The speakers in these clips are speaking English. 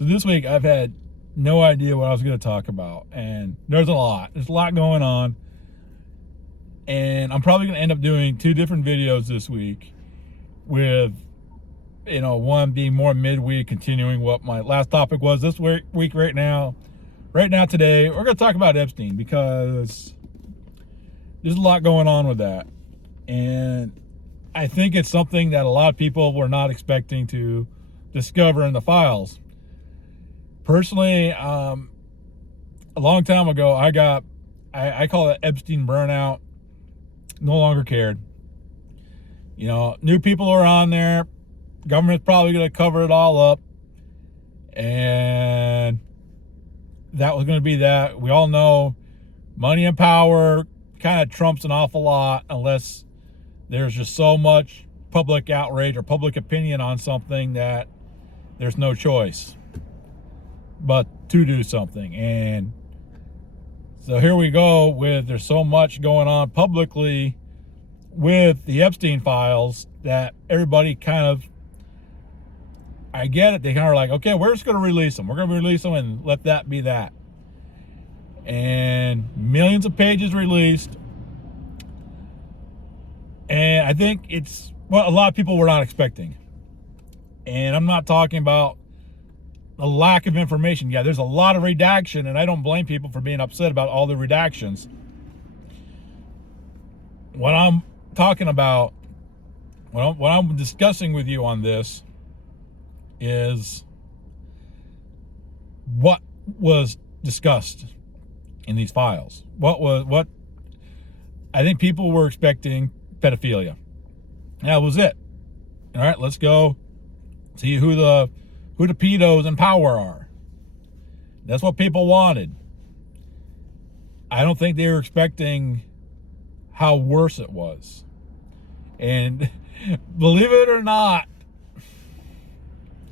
So this week I've had no idea what I was going to talk about, and there's a lot going on, and I'm probably going to end up doing 2 different videos this week, with one being more midweek, continuing what my last topic was this week. Right now today we're going to talk about Epstein, because there's a lot going on with that, and I think it's something that a lot of people were not expecting to discover in the files. Personally, a long time ago, I call it Epstein burnout. No longer cared. New people are on there. Government's probably going to cover it all up. And that was going to be that. We all know money and power kind of trumps an awful lot, unless there's just so much public outrage or public opinion on something that there's no choice but to do something. And so here we go with, there's so much going on publicly with the Epstein files that everybody kind of, I get it, they kind of are like, okay, we're just going to release them. We're going to release them and let that be that. And millions of pages released. And I think it's what a lot of people were not expecting. And I'm not talking about a lack of information. Yeah, there's a lot of redaction, and I don't blame people for being upset about all the redactions. What I'm talking about, what I'm discussing with you on this, is what was discussed in these files. What I think people were expecting: pedophilia. That was it. All right, let's go see who the pedos in power are. That's what people wanted. I don't think they were expecting how worse it was. And believe it or not,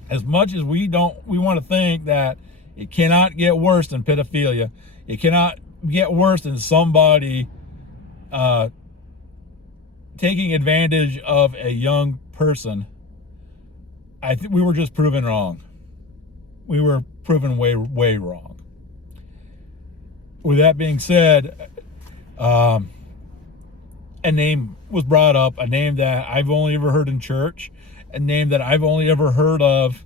as much as we want to think that it cannot get worse than pedophilia, it cannot get worse than somebody taking advantage of a young person, I think we were just proven wrong. We were proven way wrong. With that being said, a name was brought up, a name that I've only ever heard in church, a name that I've only ever heard of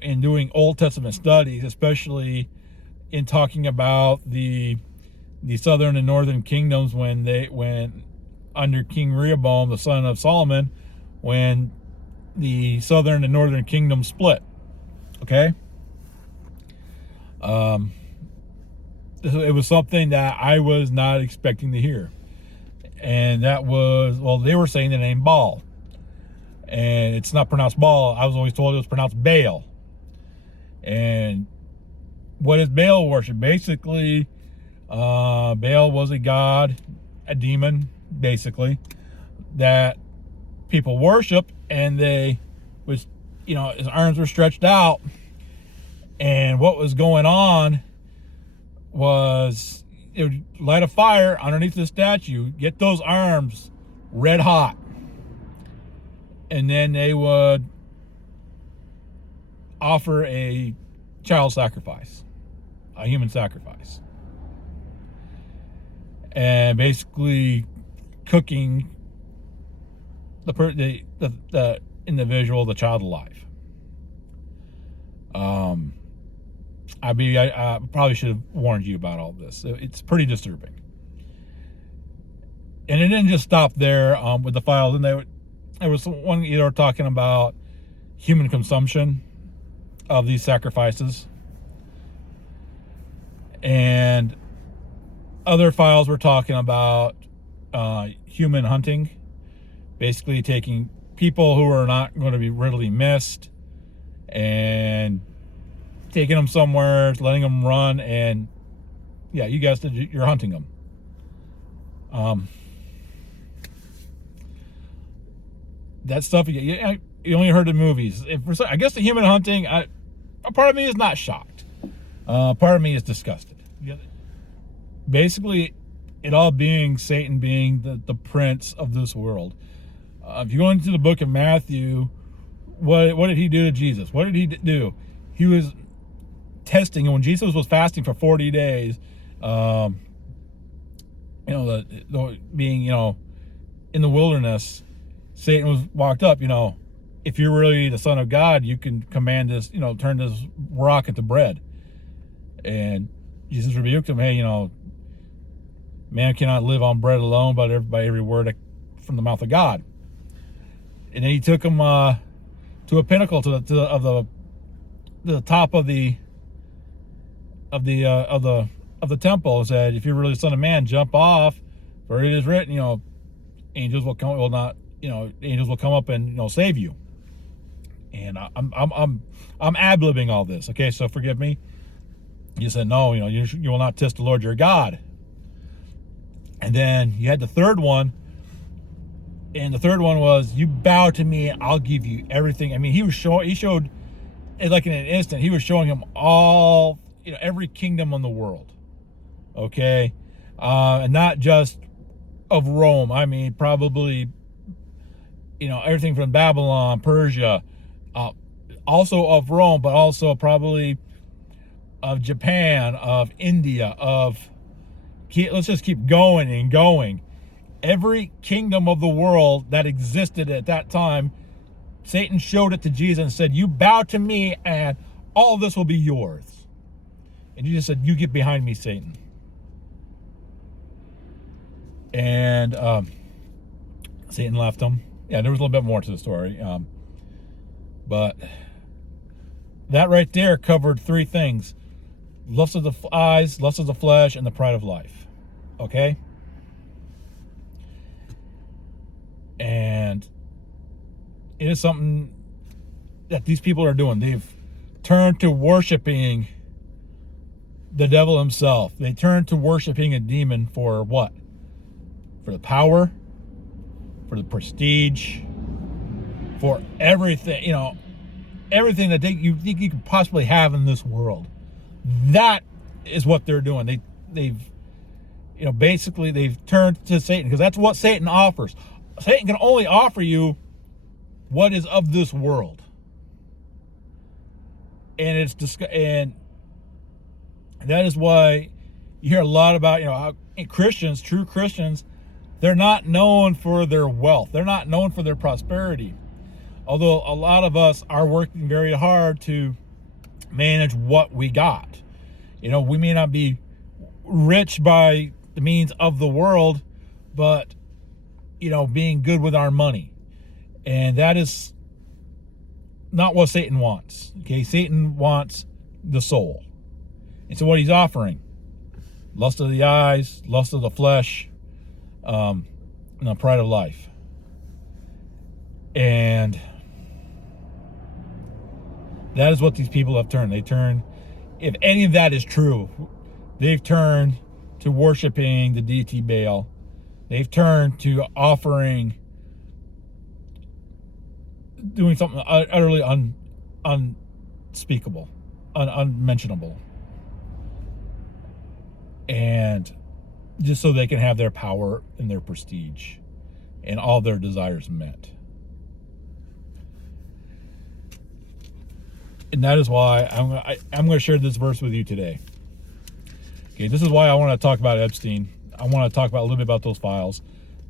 in doing Old Testament studies, especially in talking about the southern and northern kingdoms when under King Rehoboam, the son of Solomon, when the southern and northern kingdom split. Okay? It was something that I was not expecting to hear. And that was, they were saying the name Baal. And it's not pronounced Baal. I was always told it was pronounced Baal. And what is Baal worship? Basically, Baal was a god, a demon, basically, that people worship, and his arms were stretched out, and what was going on was, it would light a fire underneath the statue, get those arms red hot, and then they would offer a child sacrifice, a human sacrifice, and basically cooking the individual, the child, alive. I probably should have warned you about all this. It's pretty disturbing. And it didn't just stop there with the files. And there was one either talking about human consumption of these sacrifices, and other files were talking about human hunting, basically taking people who are not going to be readily missed and taking them somewhere, letting them run, and yeah, you guys did, you're hunting them. That stuff you only heard in movies. I guess the human hunting, a part of me is not shocked. Part of me is disgusted. Basically, it all being Satan being the prince of this world. If you go into the book of Matthew, what did he do to Jesus? What did he do? he was testing, and when Jesus was fasting for 40 days, being, in the wilderness, Satan was walked up, if you're really the Son of God, you can command this, turn this rock into bread. And Jesus rebuked him, hey, man cannot live on bread alone, but by every word from the mouth of God. And then he took him to a pinnacle, to the top of the temple, and said, if you're really the Son of Man, jump off, for it is written, angels will come, angels will come up and save you. And I'm ad-libbing all this, okay? So forgive me. He said, no, you will not test the Lord your God. And then you had the third one, and the third one was, you bow to me, I'll give you everything. I mean, he showed, like in an instant, he was showing him all, every kingdom in the world, okay? And not just of Rome. I mean, probably, everything from Babylon, Persia, also of Rome, but also probably of Japan, of India, let's just keep going and going. Every kingdom of the world that existed at that time, Satan showed it to Jesus and said, you bow to me and all this will be yours. And Jesus said, you get behind me, Satan. And Satan left him. Yeah, there was a little bit more to the story. But that right there covered three things: lust of the eyes, lust of the flesh, and the pride of life. Okay? And it is something that these people are doing. They've turned to worshiping the devil himself. They turned to worshiping a demon for what? For the power, for the prestige, for everything, everything that you think you could possibly have in this world. That is what they're doing. They've basically they've turned to Satan, because that's what Satan offers. Satan can only offer you what is of this world. And and that is why you hear a lot about, how Christians, true Christians, they're not known for their wealth. They're not known for their prosperity. Although a lot of us are working very hard to manage what we got. We may not be rich by the means of the world, but, being good with our money. And that is not what Satan wants. Okay, Satan wants the soul. And so what he's offering: lust of the eyes, lust of the flesh, and the pride of life. And that is what these people have turned. They turn, if any of that is true, they've turned to worshiping the deity Baal. They've turned to doing something utterly unspeakable, unmentionable. And just so they can have their power and their prestige and all their desires met. And that is why I'm going to share this verse with you today. Okay, this is why I want to talk about Epstein. I want to talk about a little bit about those files.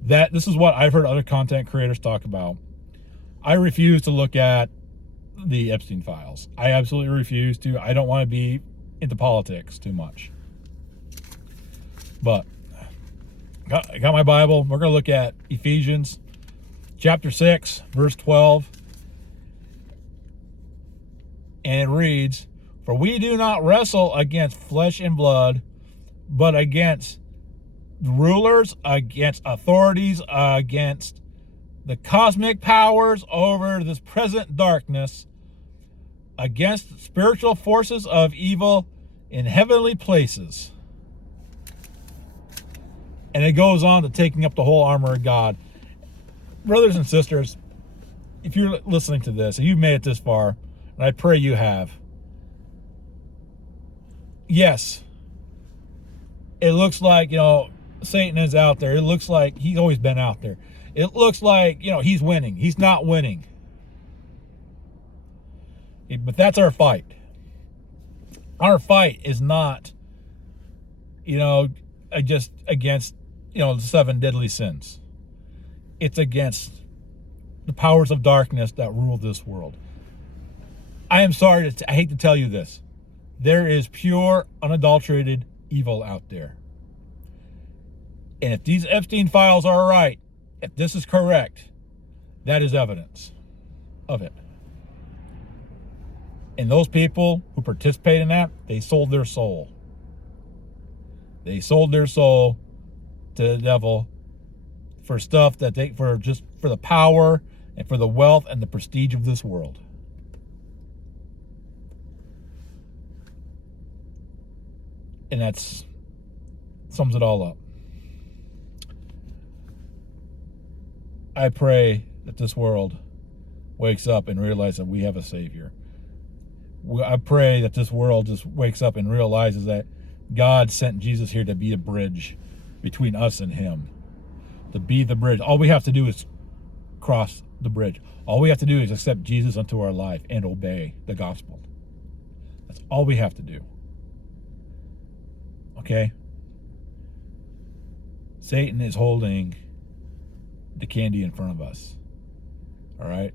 This is what I've heard other content creators talk about. I refuse to look at the Epstein files. I absolutely refuse to. I don't want to be into politics too much. But I got my Bible. We're going to look at Ephesians chapter 6, verse 12. And it reads, "For we do not wrestle against flesh and blood, but against rulers, against authorities, against the cosmic powers over this present darkness, against spiritual forces of evil in heavenly places." And it goes on to taking up the whole armor of God. Brothers and sisters, if you're listening to this and you've made it this far, and I pray you have, yes, it looks like, Satan is out there. It looks like he's always been out there. It looks like, he's winning. He's not winning. But that's our fight. Our fight is not, just against, the 7 deadly sins. It's against the powers of darkness that rule this world. I am sorry, I hate to tell you this. There is pure, unadulterated evil out there. And if these Epstein files are right, if this is correct, that is evidence of it. And those people who participate in that, they sold their soul. They sold their soul to the devil for stuff that for the power and for the wealth and the prestige of this world. And that sums it all up. I pray that this world wakes up and realizes that we have a Savior. I pray that this world just wakes up and realizes that God sent Jesus here to be a bridge between us and Him. To be the bridge. All we have to do is cross the bridge. All we have to do is accept Jesus into our life and obey the gospel. That's all we have to do. Okay? Satan is holding the candy in front of us. All right?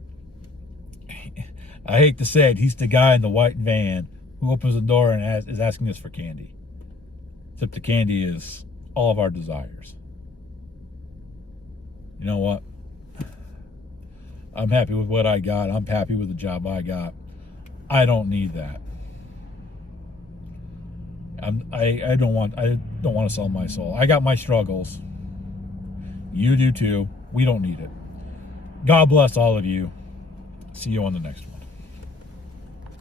I hate to say it, he's the guy in the white van who opens the door and is asking us for candy. Except the candy is all of our desires. You know what? I'm happy with what I got. I'm happy with the job I got. I don't need that. I don't want to sell my soul. I got my struggles. You do too. We don't need it. God bless all of you. See you on the next one.